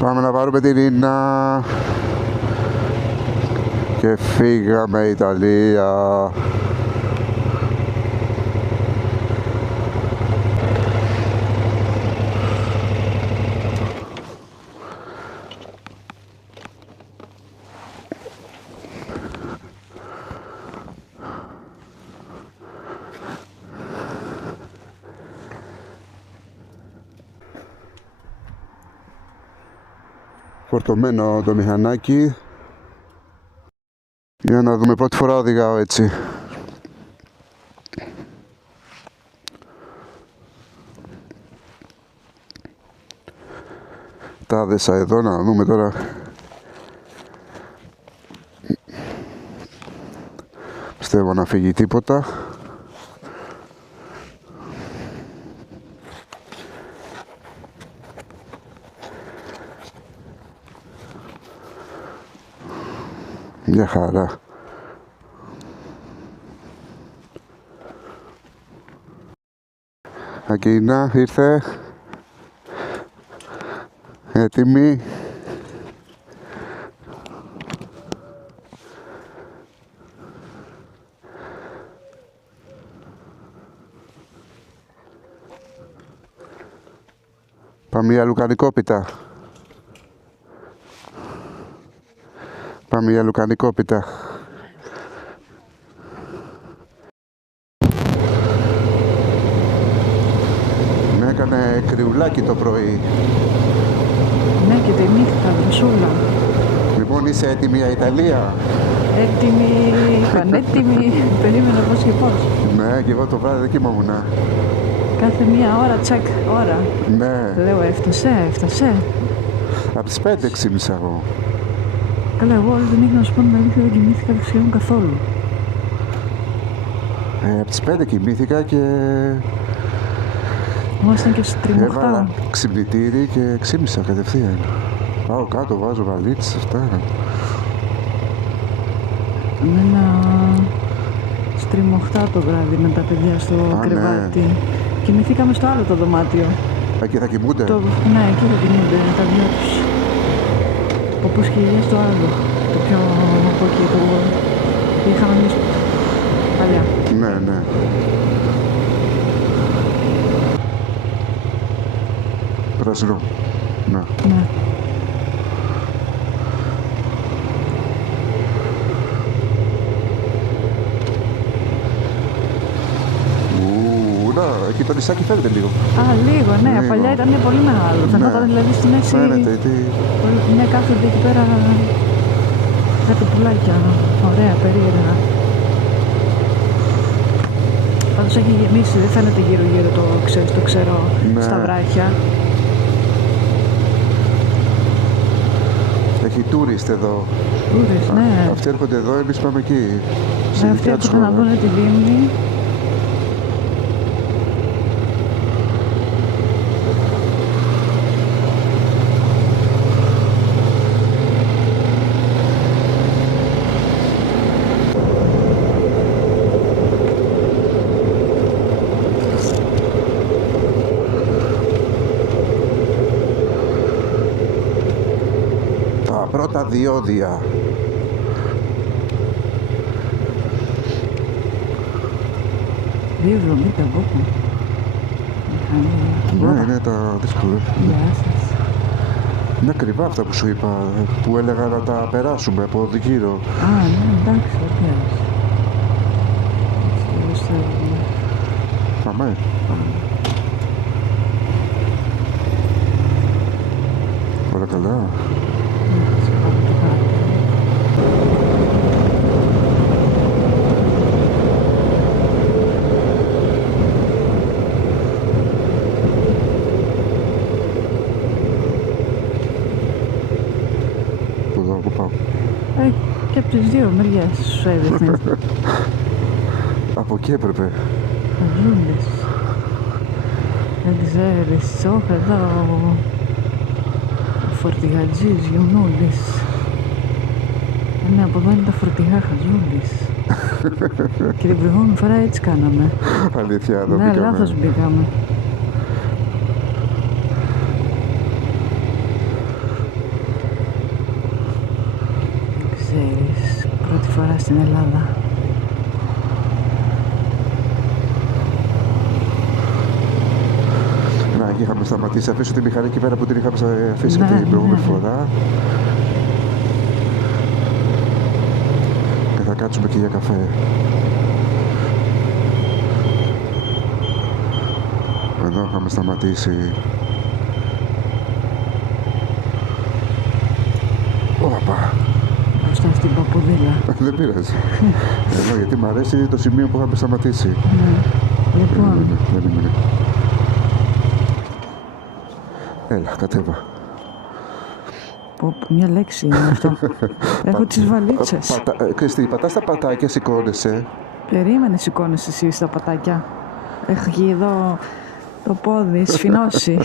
Πάμε να πάρουμε την Ίνα και φύγαμε Ιταλία. Φορτωμένο το μηχανάκι για να δούμε, πρώτη φορά οδηγάω έτσι. Τα δέσα εδώ, να δούμε τώρα. Πιστεύω να φύγει τίποτα. Μια χαρά. Ακίνα ήρθε. Έτοιμη. Πάμε για λουκανικόπιτα. Πάμε για λουκανικόπιτα. Με έκανε κρυουλάκι το πρωί. Ναι, και τιμήθηκα, βρυσούλα. Λοιπόν, είσαι έτοιμη για Ιταλία? Έτοιμη, πανέτοιμη. Περίμενα πώς και πώς. Ναι, και εγώ το βράδυ δεν κοιμόμουν. Κάθε μία ώρα, τσακ, ώρα. Ναι. Λέω, έφτασε. Από τις 5 ξύπνησα εγώ. Καλά, εγώ όλη τη νύχτα, να σου πω την αλήθεια, δεν κοιμήθηκα σχεδόν καθόλου. Από τις 5 κοιμήθηκα και Ήμασταν και στριμωχτά. έβαλα ξυπνητήρι και ξύπνησα κατευθείαν. Πάω κάτω, βάζω βαλίτσες, αυτά. Εμένα στριμωχτά το βράδυ με τα παιδιά στο κρεβάτι. Ναι. Κοιμηθήκαμε στο άλλο το δωμάτιο. Εκεί θα κοιμούνται? Ναι, εκεί θα κοιμούνται τα δυο τους. Όπως και η στο άλλο. Το πιο από εκεί το είχαμε εμείς παλιά. Ναι. Πράσινο. Ναι. Εκεί το νησάκι φαίνεται λίγο. Λίγο, ναι. Λίγο. Παλιά ήταν πολύ μεγάλο. Φαινόταν δηλαδή στη μέση. Φαίνεται. Ναι, κάθονται εκεί πέρα κάτι πουλάκια. Ωραία, περίεργα. Πάντως έχει γεμίσει, δεν φαίνεται γύρω-γύρω το ξερό στα βράχια. Έχει τούριστ εδώ. Τούριστ, ναι. Αυτοί έρχονται εδώ, εμείς πάμε εκεί. Ναι, αυτοί έρχονται να δουν τη λίμνη. Πρώτα διόδια. $2,70 από πού? Ναι, είναι τα δύσκολα. Γεια σας. Είναι ακριβά αυτά που σου είπα, που έλεγα να τα περάσουμε από εδώ γύρω. Α, ναι, εντάξει, ωραία. Πάμε. Όλα καλά. Και από τις δύο μεριές σου έδειχνε. Από εκεί έπρεπε. Χαζούλες. Δεν ξέρεις, όχι εδώ ο φορτηγατζής, Γιουνούλης. Ναι, από εδώ είναι τα φορτηγά, Χαζούλης. Και την προηγούμενη φορά έτσι κάναμε. Αλήθεια, εδώ ναι, μπήκαμε. λάθος μπήκαμε. στην Ελλάδα. Να, εκεί είχαμε σταματήσει. Αφήσω τη μηχανή εκεί πέρα που την είχαμε αφήσει Ναι, την προηγούμενη ναι. φορά. Και θα κάτσουμε και για καφέ. Εδώ είχαμε σταματήσει. Όπα. Μπροστά στην παππουδίλα. Δεν πειράζει. Εδώ γιατί μου αρέσει το σημείο που είχαμε σταματήσει. Ναι. Λοιπόν, Περίμενε. Έλα, κατέβα. μια λέξη είναι αυτό. Έχω τις βαλίτσες. Χριστί, πατάς τα πατάκια, σηκώνεσαι. Περίμενε, σηκώνεσαι εσύ στα πατάκια. Έχει εδώ το πόδι σφινώσει.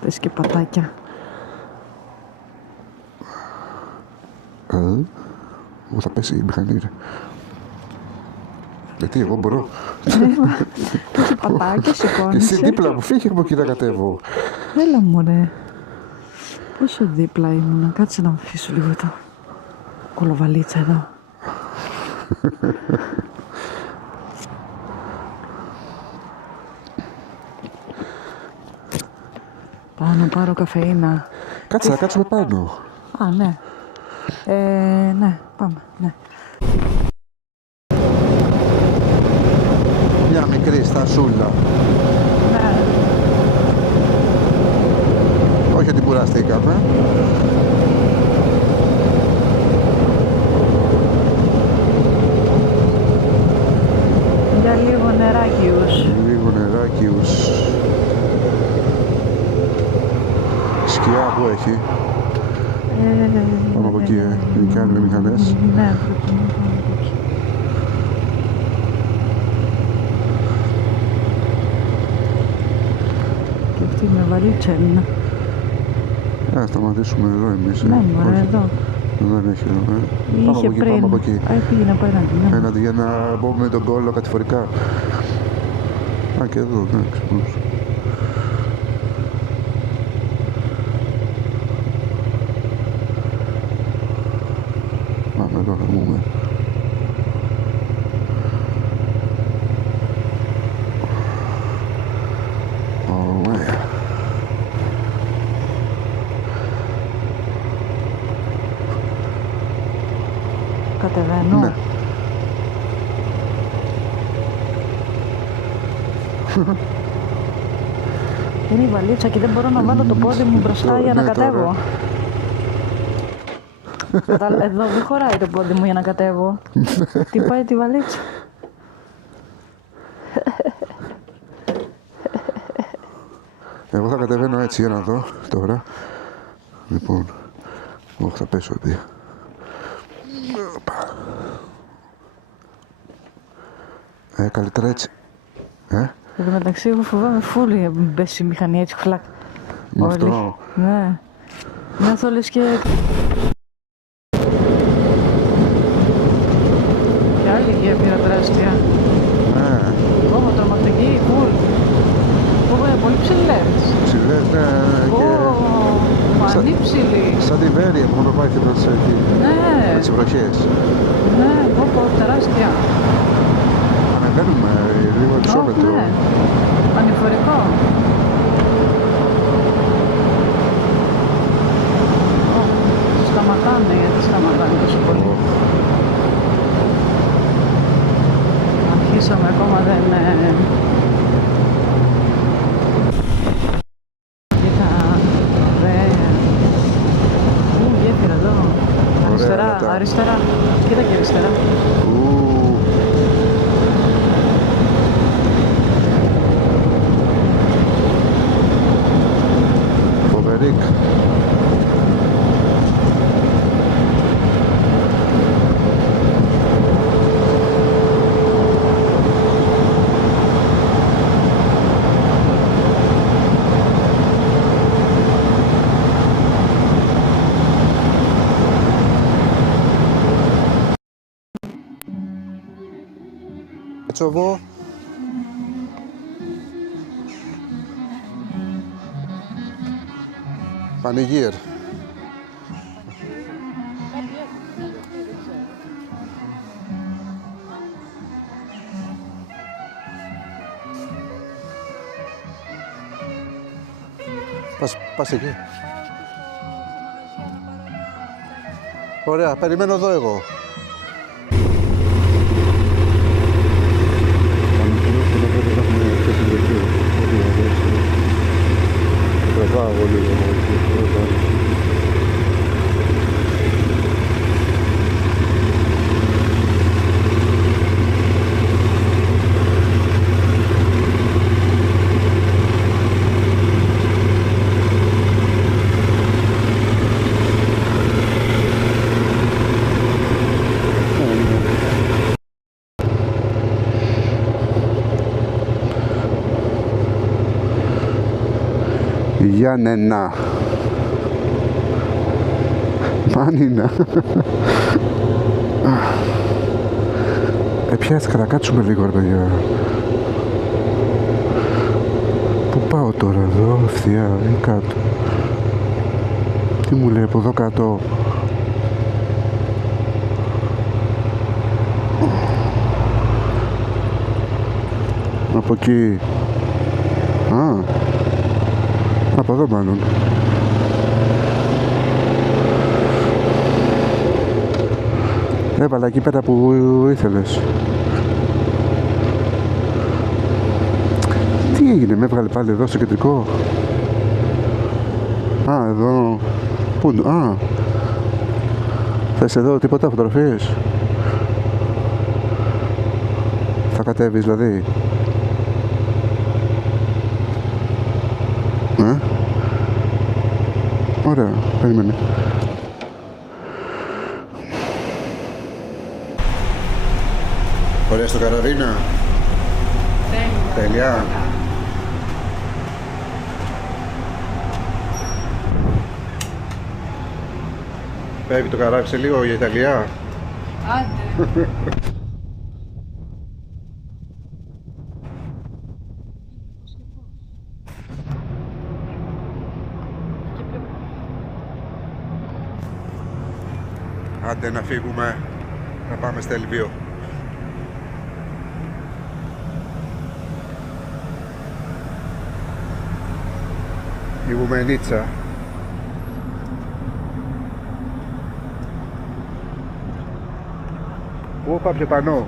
Πες και πατάκια. Μου θα πέσει η μηχανή, ρε. Γιατί εγώ μπορώ. Έχει πατάκια, Και εσύ σηκώνεσαι. δίπλα μου, φύγε από εκεί να κατέβω. Έλα μωρέ. Πόσο δίπλα ήμουνα. Κάτσε να αφήσω λίγο το κολοβαλίτσα εδώ. Πάω να πάρω καφεΐνα. Κάτσε να κάτσουμε πάνω. Α, ναι. Ναι, πάμε, ναι. Μια μικρή στασούλα. Ναι. Όχι ότι κουραστήκαμε. Για λίγο νεράκιους. Λίγο νεράκιους. Σκιά που έχει. Πάμε από εκεί, είναι και άλλοι μηχανές. Ναι, πρέπει να πάμε από εκεί. Και αυτή με βαλίτσα είναι. Θα σταματήσουμε εδώ εμείς. Ναι, μωρέ, Όχι, εδώ. δεν έχει εδώ. Πάμε από Είχε εκεί, πριν. πάμε από εκεί. Πήγαινε απέναντι, ναι. Έναντι για να μπούμε με τον κόλλο κατηφορικά. Α, και εδώ, ναι, ξυπνούς. Πάμε εδώ να μπούμε. Ωραία. Κατεβαίνω. Ναι. Είναι η βαλίτσα και δεν μπορώ να βάλω το πόδι μου μπροστά για να Ναι, κατέβω. Εδώ δεν χωράει το πόδι μου για να κατέβω. Τι πάει τη βαλίτσα. Εγώ θα κατεβαίνω έτσι για να δω τώρα. Λοιπόν, όχι θα πέσω αντί. Καλύτερα έτσι. Εν τω μεταξύ, εγώ φοβάμαι φούλη μπέσει η μηχανή έτσι χλακ. Με αυτό. Ναι. Νιώθω λες και... Και άλλη γέφυρα τεράστια. Ω, τρομακτική, κουλ. Πολύ ψηλές. Ψηλές, ναι, και Πανύψηλη. σαν τη Βέρεια που έχουμε πάει και προς εκεί. Ναι. Με τις βροχές. Ναι, τεράστια. Ανεβαίνουμε λίγο εξώμετρο. Ναι. Ανηφορικό. Σταματάνε, γιατί σταματάνε τόσο πολύ. Αρχίσαμε, ακόμα δεν... Κοίτα, ωραία. Γέφυρα εδώ. Αριστερά, μετά. αριστερά. Κοίτα και αριστερά. Φοβερίκ. Τσοβό. Πανηγύρ. Πας εκεί. Ωραία, περιμένω εδώ εγώ. Γιάννενα. Μάνινα. Πιάστηκα, να κάτσουμε λίγο ρε παιδιά. Πού πάω τώρα, εδώ, ευθεία ή κάτω? Τι μου λέει από εδώ κάτω? Από εκεί. Από εδώ μάλλον. Έβαλα εκεί πέρα που ήθελες. Τι έγινε, με έβγαλε πάλι εδώ στο κεντρικό? Εδώ. Πού, θες εδώ τίποτα, φωτογραφίες? Θα κατέβεις δηλαδή? Ωραία, περίμενε. Ωραία στο καραβίνα. Τέλεια. Φεύγει το καράβι σε λίγο για Ιταλία. Άντε. Άντε να φύγουμε, να πάμε στα Ελβίο. Η Βουμενίτσα. Πού πάω πιο πανώ?